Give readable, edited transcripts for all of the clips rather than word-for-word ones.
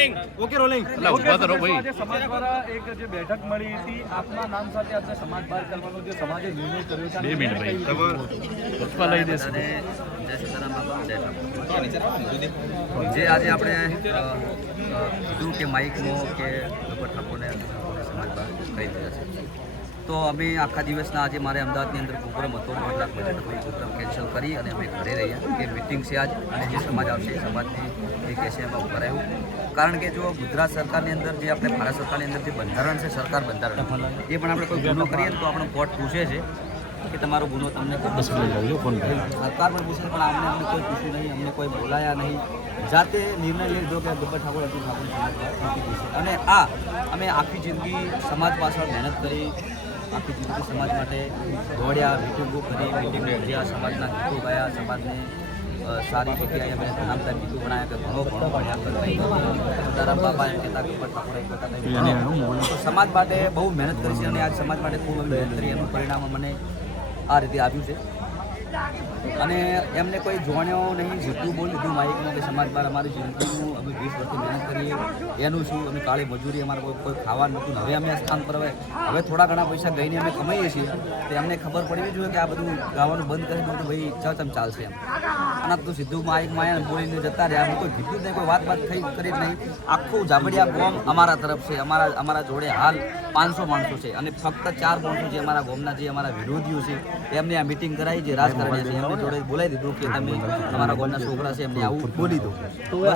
Okay rolling સમાજ દ્વારા એક જે બેઠક મળી હતી આપના નામ સાથે આજે સમાજ બહાર કરવાનો જે સમાજે નિર્ણય કર્યો છે 2 મિનિટ ભાઈ લઈ દેશે જે આજે આપણે કીધું કે માઇકનો કે ગબ્બર ઠાકોરને સમાજ બહાર કરી રહ્યા છે તો અમે આખા દિવસના આજે મારે અમદાવાદની અંદર પ્રોગ્રામ હતો 1 લાખ બજેટનો પ્રોગ્રામ કેન્સલ કરી અને અમે ઘરે રહ્યા કે મિટિંગ છે આજ અને જે સમાજ આવશે એ સમાજની જે કહેશે એમાં ઉભા રહ્યું કારણ કે જો ગુજરાત સરકારની અંદર જે આપણે ભારત સરકારની અંદર જે બંધારણ છે સરકાર બંધારણ એ પણ આપણે કોઈ ગુનો કરીએ તો આપણો કોર્ટ પૂછે છે કે તમારો ગુનો તમને સરકાર પણ પૂછે પણ અમને કોઈ પૂછ્યું નહીં, અમને કોઈ બોલાયા નહીં, જાતે નિર્ણય લીધો કે ગબ્બર ઠાકોર અર્જુન ઠાકોર સમાજ મૂકી દેશે અને આ અમે આખી જિંદગી સમાજ પાછળ મહેનત કરી, આખી જિંદગી સમાજ માટે દોડ્યા, મિટિંગો કરી, મિટિંગો જે આ સમાજના ગીતો ગાયા, સમાજને સારી જગ્યાએ અમે નામદાર ગીતો બનાવ્યા કે ઘણો ભણ્યા સદારામ બાબા એમ કહેતા ગબ્બર ઠાકોર એમ કહેતા તો સમાજ માટે બહુ મહેનત કરી છે અને આજ સમાજ માટે ખૂબ અમે મહેનત કરી એનું પરિણામ મને આ રીતે આવ્યું છે અને એમને કોઈ જોણ્યો નહીં, જેટલું બોલી દીધું માઇકમાં કે સમાજ બહાર અમારી જિંદગીનું અમે 20 વર્ષથી મહેનત કરીએ એનું શું, અમે કાળી મજૂરી અમારે કોઈ ખાવાનું નહોતું, હવે અમે આ સ્થાન પર હવે થોડા ઘણા પૈસા ગઈને અમે કમાઈએ છીએ તો એમને ખબર પડવી જોઈએ કે આ બધું ગાવાનું બંધ કરી દઉં તો ભાઈ ચમ ચાલશે એમ અને તું સીધું માઇકમાં આવ્યા બોલીને જતા રહ્યા, અમે કોઈ કીધું જ નહીં, કોઈ વાત કરી જ નહીં, આખું જાબડિયા ગામ અમારા તરફ છે, અમારા જોડે હાલ 500 માણસો છે અને ફક્ત 4 માણસો જે અમારા ગામના જે અમારા વિરોધીઓ છે એમને આ મિટિંગ કરાવી જે રાજકારણી છે એમની જોડે બોલાવી દીધું કે તમે તમારા ગામના છોકરા છે એમને આવું બોલી દો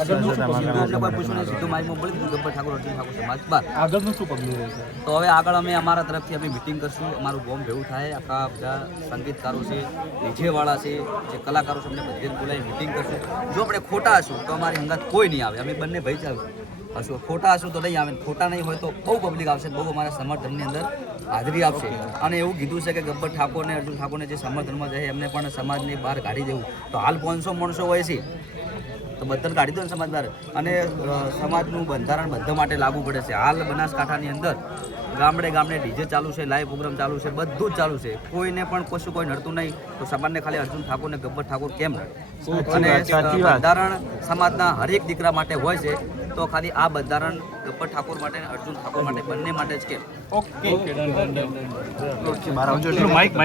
સીધું અમને કોઈ પૂછ્યું નહીં, સીધું માઇકમાં બોલી દીધું ગબ્બર ઠાકોર અર્જુન ઠાકોર સમાજ બહાર આગળનું શું પગલું રહેશે તો હવે આગળ અમે અમારા તરફથી અમે મિટિંગ કરશું, અમારું ગામ ભેગું થાય, આખા બધા સંગીતકારો છે, ડીજેવાળા છે, જે કલાકારો છે અમને બધે બોલાવી મિટિંગ કરશું, જો આપણે ખોટા હશું તો અમારી હંગાત કોઈ નહીં આવે, અમે બંને ભાઈ હશું, ખોટા હશું તો નહીં આવે, ખોટા નહીં હોય તો બહુ પબ્લિક આવશે, બહુ અમારા સમર્થનની અંદર હાજરી આપશે અને એવું કીધું છે કે ગબ્બર ઠાકોરને અર્જુન ઠાકોરને જે સમર્થનમાં જાય એમને પણ સમાજની બહાર કાઢી દેવું તો હાલ 500 માણસો હોય છે તો બધાને કાઢી દો ને સમાજ બહાર અને સમાજનું બંધારણ બધા માટે લાગુ પડે છે. હાલ બનાસકાંઠાની અંદર ગામડે ગામડે ડીજે ચાલુ છે, લાઈવ પ્રોગ્રામ ચાલુ છે, બધું જ ચાલુ છે, કોઈને પણ કશું કોઈ નડતું નહીં તો સમાજને ખાલી અર્જુન ઠાકોર ને ગબ્બર ઠાકોર કેમ નડે અને બંધારણ સમાજના હરેક દીકરા માટે હોય છે તો ખાલી આ બંધારણ ગબ્બર ઠાકોર માટે અર્જુન ઠાકોર માટે બંને માટે જ કેમ ઓકે